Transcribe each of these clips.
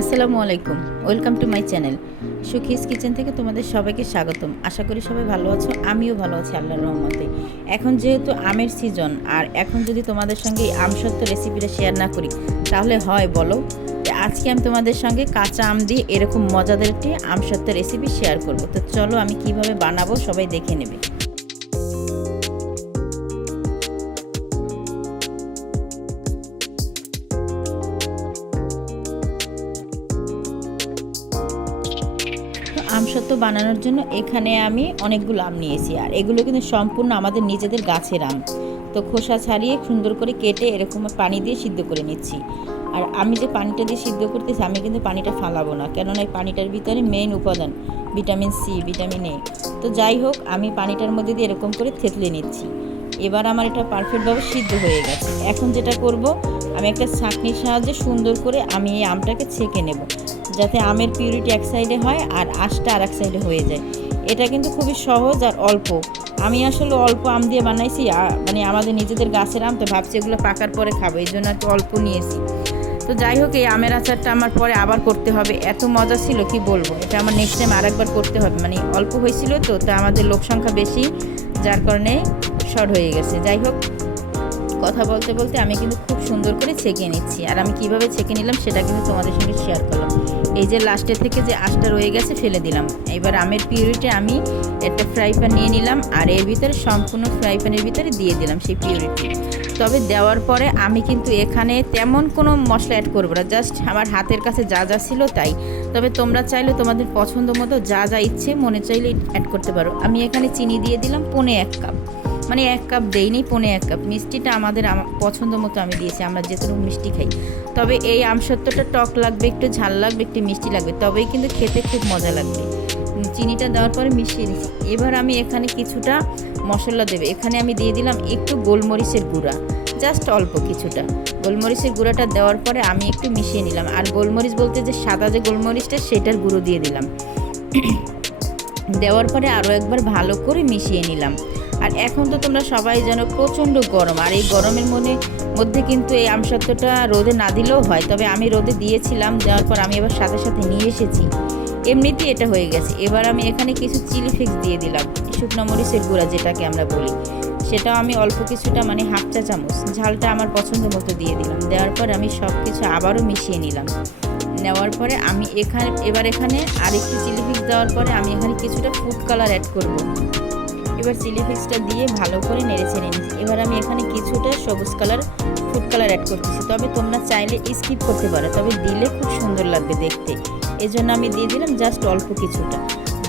আসসালামু আলাইকুম, welcome to my channel Sukhi's kitchen থেকে তোমাদের সবাইকে স্বাগতম। আশা করি সবাই ভালো আছো, আমিও ভালো আছি আল্লাহর রহমতে। এখন যেহেতু আমের সিজন আর এখন যদি তোমাদের সঙ্গে এই আমসত্ব রেসিপিটা শেয়ার না করি, তাহলে হয় বলো? যে আজকে আমি তোমাদের সঙ্গে কাঁচা আম দিয়ে এরকম মজাদার একটি আমসত্ব রেসিপি শেয়ার করব। তো চলো আমি কীভাবে বানাবো সবাই দেখে নেবে। আমসত্ব বানানোর জন্য এখানে আমি অনেকগুলো আম নিয়েছি। আর এগুলো কিন্তু সম্পূর্ণ আমাদের নিজেদের গাছের আম। তো খোসা ছাড়িয়ে সুন্দর করে কেটে এরকম পানি দিয়ে সিদ্ধ করে নিচ্ছি। আর আমি যে পানিটা দিয়ে সিদ্ধ করতেছি, আমি কিন্তু পানিটা ফালাবো না। কেননা এই পানিটার ভিতরে মেইন উপাদান ভিটামিন সি ভিটামিন এ তো যাই হোক, আমি পানিটার মধ্যে দিয়ে এরকম করে থেতলে নিচ্ছি। এবার আমার এটা পারফেক্টভাবে সিদ্ধ হয়ে গেছে। এখন যেটা করব, আমি একটা ছাঁকনির সাহায্যে সুন্দর করে আমি এই আমটাকে ছেঁকে নেব। যাতে আমের পিউরিটি এক সাইডে হয় আর আঁশটা আর এক সাইডে হয়ে যায়। এটা কিন্তু খুবই সহজ আর অল্প। আমি আসলে অল্প আম দিয়ে বানাইছি মানে আমাদের নিজেদের গাছের আম, তো ভাবছি এগুলো পাকার পরে খাব, এই জন্য একটু অল্প নিয়েছি। তো যাই হোক, এই আমের আচারটা আমার পরে আবার করতে হবে। এত মজা ছিল, কি বলব? এটা আমার নেক্সট টাইম আরেকবার করতে হবে। মানে অল্প হয়েছিল তো, তা আমাদের লোক সংখ্যা বেশি, যার কারণে শর্ট হয়ে গেছে। যাই হোক কথা বলতে বলতে আমি কিন্তু খুব সুন্দর করে ছেঁকে নিচ্ছি। আর আমি কীভাবে ছেঁকে নিলাম সেটা কিন্তু তোমাদের সঙ্গে শেয়ার করলাম। এই যে লাস্টের থেকে যে আঁশটা রয়ে গেছে ফেলে দিলাম। এবার আমের পিউরিটি আমি একটা ফ্রাই প্যান নিয়ে নিলাম আর এর ভিতরে সম্পূর্ণ ফ্রাই প্যানের ভিতরে দিয়ে দিলাম সেই পিউরিটি। তবে দেওয়ার পরে আমি কিন্তু এখানে তেমন কোনো মশলা অ্যাড করব না। জাস্ট আমার হাতের কাছে যা যা ছিল তাই। তবে তোমরা চাইলে তোমাদের পছন্দ মতো যা যা ইচ্ছে মনে চাইলে অ্যাড করতে পারো। আমি এখানে চিনি দিয়ে দিলাম পনে এক কাপ মানে এক কাপ দেইনি, পনে এক কাপ। মিষ্টিটা আমাদের পছন্দ মতো আমি দিয়েছি, আমরা যেটুকু মিষ্টি খাই। তবে এই আমসত্ত্বটা টক লাগবে, একটু ঝাল লাগবে, একটু মিষ্টি লাগবে। তবেই কিন্তু খেতে খুব মজা লাগবে। চিনিটা দেওয়ার পরে মিশিয়ে দিচ্ছি এবার আমি এখানে কিছুটা মশলা দেবে। এখানে আমি দিয়ে দিলাম একটু গোলমরিচের গুঁড়া, জাস্ট অল্প কিছুটা। গোলমরিচের গুঁড়াটা দেওয়ার পরে আমি একটু মিশিয়ে নিলাম। আর গোলমরিচ বলতে যে সাদা যে গোলমরিচটা, সেটার গুঁড়ো দিয়ে দিলাম। দেওয়ার পরে আরও একবার ভালো করে মিশিয়ে নিলাম। আর এখন তো তোমরা সবাই যেন প্রচণ্ড গরম। আর এই গরমের মধ্যে মধ্যে কিন্তু এই আমসত্ত্বটা রোদে না দিলেও হয়। তবে আমি রোদে দিয়েছিলাম, দেওয়ার পর আমি এবার সাথে সাথে নিয়ে এসেছি। এমনিতেই এটা হয়ে গেছে। এবার আমি এখানে কিছু চিলি ফ্লেক্স দিয়ে দিলাম, শুকনো মরিচের গুঁড়া যেটাকে আমরা বলি। সেটাও আমি অল্প কিছুটা মানে হাফ চা চামচ, ঝালটা আমার পছন্দ মতো দিয়ে দিলাম। দেওয়ার পর আমি সব কিছু আবারও মিশিয়ে নিলাম। নেওয়ার পরে আমি এখানে, এবার এখানে আরেকটু চিলি ফ্লেক্স দেওয়ার পরে আমি এখানে কিছুটা ফুড কালার অ্যাড করব। এবার চিলি ফ্লেক্সটা দিয়ে ভালো করে নেড়ে ছেড়ে এবার আমি এখানে কিছুটা সবুজ কালার ফুড কালার অ্যাড করতেছি। তবে তোমরা চাইলে স্কিপ করতে পারো, তবে দিলে খুব সুন্দর লাগবে দেখতে। এজন্য আমি দিয়ে দিলাম জাস্ট অল্প কিছুটা।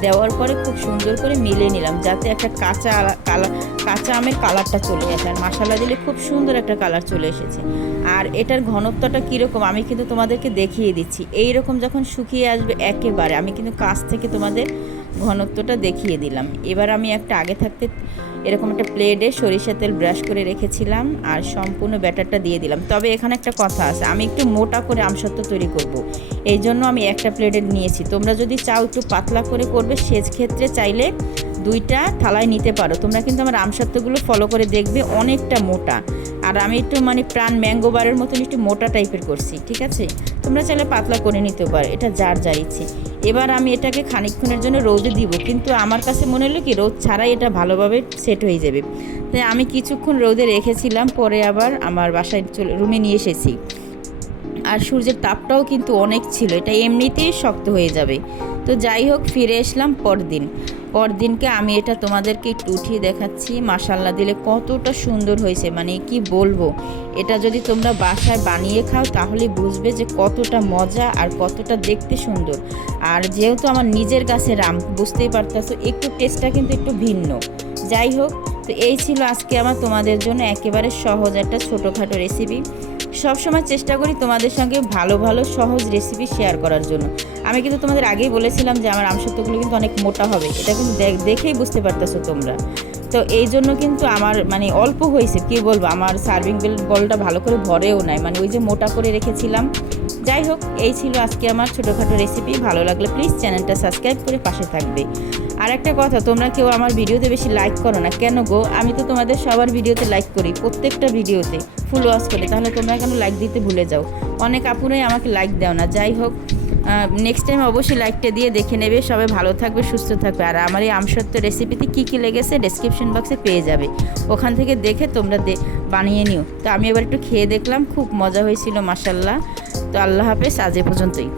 দেওয়ার পরে খুব সুন্দর করে মিলিয়ে নিলাম, যাতে একটা কাঁচা কালার কাঁচা আমের কালারটা চলে আসে। আর মশলা দিলে খুব সুন্দর একটা কালার চলে এসেছে। আর এটার ঘনত্বটা কীরকম আমি কিন্তু তোমাদেরকে দেখিয়ে দিচ্ছি। এই রকম যখন শুকিয়ে আসবে একেবারে। আমি কিন্তু কাছ থেকে তোমাদের ঘনত্বটা দেখিয়ে দিলাম। এবার আমি একটা আগে থাকতে এরকম একটা প্লেটে সরিষা তেল ব্রাশ করে রেখেছিলাম আর সম্পূর্ণ ব্যাটারটা দিয়ে দিলাম। তবে এখানে একটা কথা আছে, আমি একটু মোটা করে আমসত্ব তৈরি করব। এই জন্য আমি একটা প্লেটে নিয়েছি। তোমরা যদি চাও একটু পাতলা করে করবে সেচ ক্ষেত্রে চাইলে দুইটা থালায় নিতে পারো। তোমরা কিন্তু আমার আমসত্বগুলো ফলো করে দেখবে, অনেকটা মোটা। আর আমি একটু মানে প্রাণ ম্যাঙ্গো বারের মতন একটু মোটা টাইপের করছি, ঠিক আছে? তোমরা চাইলে পাতলা করে নিতে পারো, এটা যার যার ইচ্ছে। এবার আমি এটাকে খানিকক্ষণের জন্য রোদে দিব, কিন্তু আমার কাছে মনে হলো কি, রোদ ছাড়াই এটা ভালোভাবে সেট হয়ে যাবে। তাই আমি কিছুক্ষণ রোদে রেখেছিলাম, পরে আবার আমার বাসায় রুমে নিয়ে এসেছি। আর সূর্যের তাপটাও কিন্তু অনেক ছিল, এটা এমনিতেই শক্ত হয়ে যাবে। তো যাই হোক, ফিরে এসলাম পরদিন। পরদিনকে আমি এটা তোমাদেরকে একটু উঠিয়ে দেখাচ্ছি মাসাল্লা দিলে কতটা সুন্দর হয়েছে মানে কি বলব? এটা যদি তোমরা বাসায় বানিয়ে খাও, তাহলে বুঝবে যে কতটা মজা আর কতটা দেখতে সুন্দর। আর যেহেতু আমার নিজের কাছে রাম, বুঝতেই পারতেছো, একটু টেস্টটা কিন্তু একটু ভিন্ন। যাই হোক, তো এই ছিল আজকে আমার তোমাদের জন্য একেবারে সহজ একটা ছোটোখাটো রেসিপি সবসময় চেষ্টা করি তোমাদের সঙ্গে ভালো ভালো, সহজ রেসিপি শেয়ার করার জন্য। আমি কিন্তু তোমাদের আগেই বলেছিলাম যে আমার আমসত্বগুলো কিন্তু অনেক মোটা হবে। এটা কিন্তু দেখ- দেখেই বুঝতে পারতেছো তোমরা। তো এই জন্য কিন্তু আমার মানে অল্প হয়েছে, কি বলব? আমার সার্ভিং বেল বলটা ভালো করে ভরেও নাই। মানে ওই যে মোটা করে রেখেছিলাম। যাই হোক, এই ছিল আজকে আমার ছোটোখাটো রেসিপি ভালো লাগলে প্লিজ চ্যানেলটা সাবস্ক্রাইব করে পাশে থাকবে। আর একটা কথা, তোমরা কেউ আমার ভিডিওতে বেশি লাইক করো না। কেন গো? আমি তো তোমাদের সবার ভিডিওতে লাইক করি, প্রত্যেকটা ভিডিওতে। ফুল ওয়াশ করি। তাহলে তোমরা কেন লাইক দিতে ভুলে যাও? অনেক আপুরাই আমাকে লাইক দাও না। যাই হোক নেক্সট টাইম অবশ্যই লাইকটা দিয়ে দেখে নেবে। সবাই ভালো থাকবে, সুস্থ থাকবে। আর আমার এই আমসত্ত্ব রেসিপিতে কী কী লেগেছে ডেসক্রিপশন বক্সে পেয়ে যাবে। ওখান থেকে দেখে তোমরা বানিয়ে নিও। তো আমি এবার একটু খেয়ে দেখলাম, খুব মজা হয়েছিল মাসাল্লাহ তো আল্লাহ হাফেজ, আজ এ পর্যন্তই।